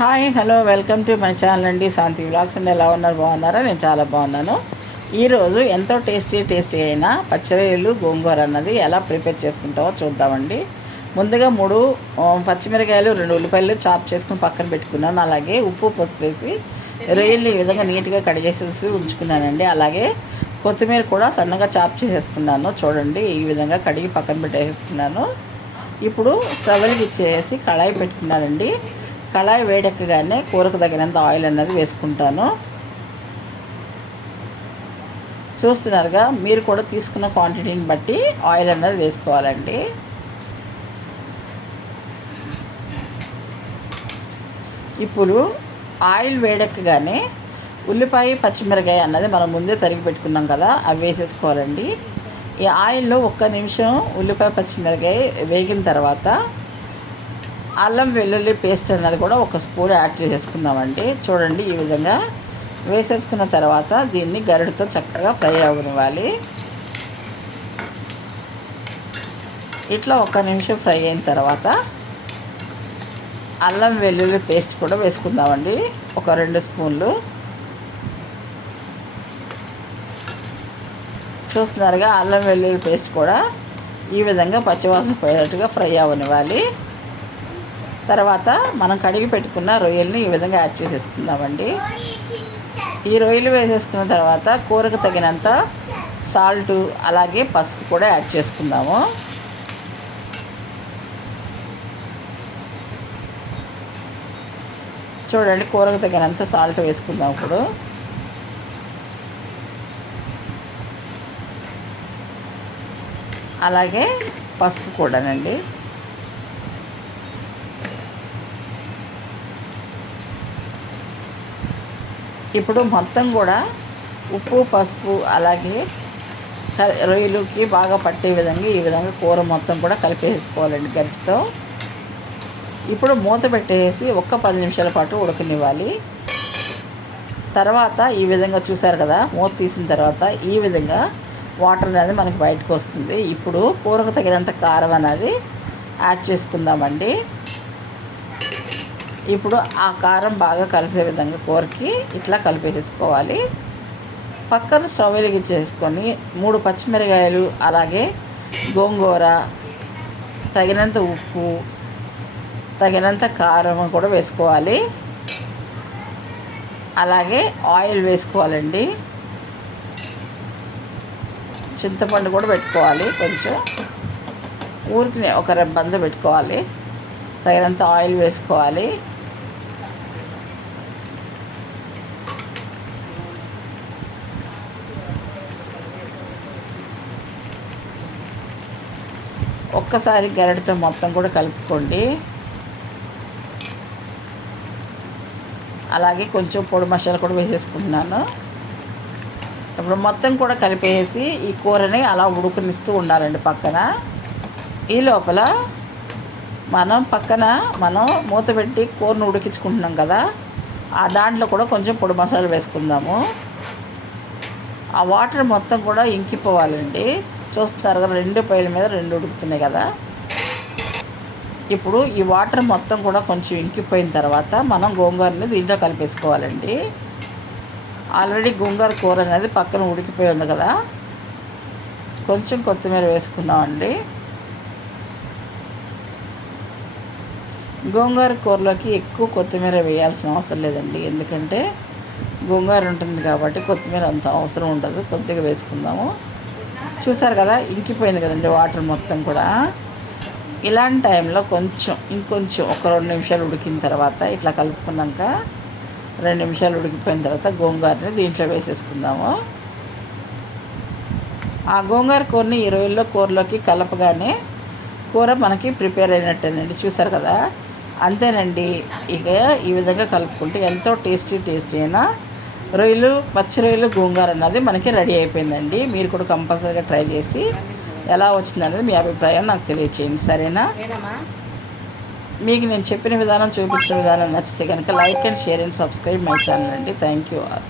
Hi hello welcome to my channel అండి శాంతి vlogs అండి. ఎలా ఉన్నారు, బాగున్నారా? నేను చాలా బాగున్నాను. ఈరోజు ఎంతో టేస్టీ అయిన పచ్చిరొయ్యలు గోంగూర అన్నది ఎలా ప్రిపేర్ చేసుకుంటామో చూద్దామండి. ముందుగా 3 పచ్చిమిరకాయలు 2 ఉల్లిపాయలు చాప్ చేసుకుని పక్కన పెట్టుకున్నాను. అలాగే ఉప్పు పసుపు వేసి రొయ్యలు ఈ విధంగా నీట్గా కడిగేసి ఉంచుకున్నానండి. అలాగే కొత్తిమీర కూడా సన్నగా చాప్ చేసేసుకున్నాను. చూడండి, ఈ విధంగా కడిగి పక్కన పెట్టేసుకున్నాను. ఇప్పుడు స్టవ్ వెలిగించేసి కళాయి పెట్టుకున్నానండి. కళాయి వేడెక్కగానే కూరకు తగినంత ఆయిల్ అన్నది వేసుకుంటాను. చూస్తున్నారుగా, మీరు కూడా తీసుకున్న క్వాంటిటీని బట్టి ఆయిల్ అన్నది వేసుకోవాలండి. ఇప్పుడు ఆయిల్ వేడెక్కగానే ఉల్లిపాయ పచ్చిమిరకాయ అన్నది మనం ముందే తరిగి పెట్టుకున్నాం కదా, అవి వేసేసుకోవాలండి. ఈ ఆయిల్లో 1 నిమిషం ఉల్లిపాయ పచ్చిమిరకాయ వేగిన తర్వాత అల్లం వెల్లుల్లి పేస్ట్ అన్నది కూడా 1 స్పూన్ యాడ్ చేసేసుకుందామండి. చూడండి, ఈ విధంగా వేసేసుకున్న తర్వాత దీన్ని గరిటతో చక్కగా ఫ్రై అవ్వనివ్వాలి. ఇట్లా 1 నిమిషం ఫ్రై అయిన తర్వాత అల్లం వెల్లుల్లి పేస్ట్ కూడా వేసుకుందామండి, ఒక 2 స్పూన్లు. చూస్తున్నారుగా, అల్లం వెల్లుల్లి పేస్ట్ కూడా ఈ విధంగా పచ్చివాసన పోయేటట్టుగా ఫ్రై అవ్వనివ్వాలి. తర్వాత మనం కడిగి పెట్టుకున్న రొయ్యల్ని ఈ విధంగా యాడ్ చేసేసుకుందామండి. ఈ రొయ్యలు వేసేసుకున్న తర్వాత కూరకు తగినంత సాల్టు అలాగే పసుపు కూడా యాడ్ చేసుకుందాము. చూడండి, కూరకు తగినంత సాల్ట్ వేసుకుందాం ఇప్పుడు. అలాగే పసుపు కూడానండి. ఇప్పుడు మొత్తం కూడా ఉప్పు పసుపు అలాగే రొయ్యలుకి బాగా పట్టే విధంగా ఈ విధంగా కూర మొత్తం కూడా కలిపేసుకోవాలండి గరిటతో. ఇప్పుడు మూత పెట్టేసి 10 నిమిషాల పాటు ఉడకనివ్వాలి. తర్వాత ఈ విధంగా చూసారు కదా, మూత తీసిన తర్వాత ఈ విధంగా వాటర్ అనేది మనకి బయటకు వస్తుంది. ఇప్పుడు కూరకు తగినంత కారం అనేది యాడ్ చేసుకుందామండి. ఇప్పుడు ఆ కారం బాగా కలిసే విధంగా కూరకి ఇట్లా కలిపేసుకోవాలి. పక్కన స్టవ్ వెలిగించేసుకొని 3 పచ్చిమిరకాయలు అలాగే గోంగూర, తగినంత ఉప్పు, తగినంత కారం కూడా వేసుకోవాలి. అలాగే ఆయిల్ వేసుకోవాలండి. చింతపండు కూడా పెట్టుకోవాలి, కొంచెం ఊరికి ఒక రెబ్బంత పెట్టుకోవాలి. తగినంత ఆయిల్ వేసుకోవాలి. ఒక్కసారి గరిటతో మొత్తం కూడా కలుపుకోండి. అలాగే కొంచెం పొడి మసాలా కూడా వేసేసుకుంటున్నాను. ఇప్పుడు మొత్తం కూడా కలిపేసి ఈ కూరని అలా ఉడకనిస్తూ ఉండాలండి పక్కన. ఈ లోపల మనం మూత పెట్టి కూరను ఉడికించుకుంటున్నాం కదా, ఆ దాంట్లో కూడా కొంచెం పొడి మసాలా వేసుకుందాము. ఆ వాటర్ మొత్తం కూడా ఇంకిపోవాలండి. చూస్తారు కదా, 2 పొయ్యిల మీద 2 ఉడుకుతున్నాయి కదా. ఇప్పుడు ఈ వాటర్ మొత్తం కూడా కొంచెం ఇంకిపోయిన తర్వాత మనం గోంగూరని దీంట్లో కలిపేసుకోవాలండి. ఆల్రెడీ గోంగూర కూర అనేది పక్కన ఉడికిపోయి ఉంది కదా, కొంచెం కొత్తిమీర వేసుకున్నామండి. గోంగూర కూరలోకి ఎక్కువ కొత్తిమీర వేయాల్సిన అవసరం లేదండి, ఎందుకంటే గోంగూర ఉంటుంది కాబట్టి కొత్తిమీర అంత అవసరం ఉండదు. కొద్దిగా వేసుకుందాము. చూసారు కదా, ఇంకిపోయింది కదండి వాటర్ మొత్తం కూడా. ఇలాంటి టైంలో ఇంకొంచెం ఒక 2 నిమిషాలు ఉడికిన తర్వాత ఇట్లా కలుపుకున్నాక 2 నిమిషాలు ఉడికిపోయిన తర్వాత గోంగూరని దీంట్లో వేసేసుకుందాము. ఆ గోంగూర కూరని ఈ రొయ్యల్లో కూరలోకి కలపగానే కూర మనకి ప్రిపేర్ అయినట్టేనండి. చూసారు కదా, అంతేనండి. ఇక ఈ విధంగా కలుపుకుంటే ఎంతో టేస్టీ అయినా పచ్చి రొయ్యలు గోంగూర అన్నది మనకి రెడీ అయిపోయిందండి. మీరు కూడా కంపల్సరీగా ట్రై చేసి ఎలా వచ్చిందనేది మీ అభిప్రాయం నాకు తెలియచేయండి, సరేనా? మీకు నేను చెప్పిన విధానం, చూపించిన విధానం నచ్చితే కనుక like and share and subscribe my channel అండి. Thank you all.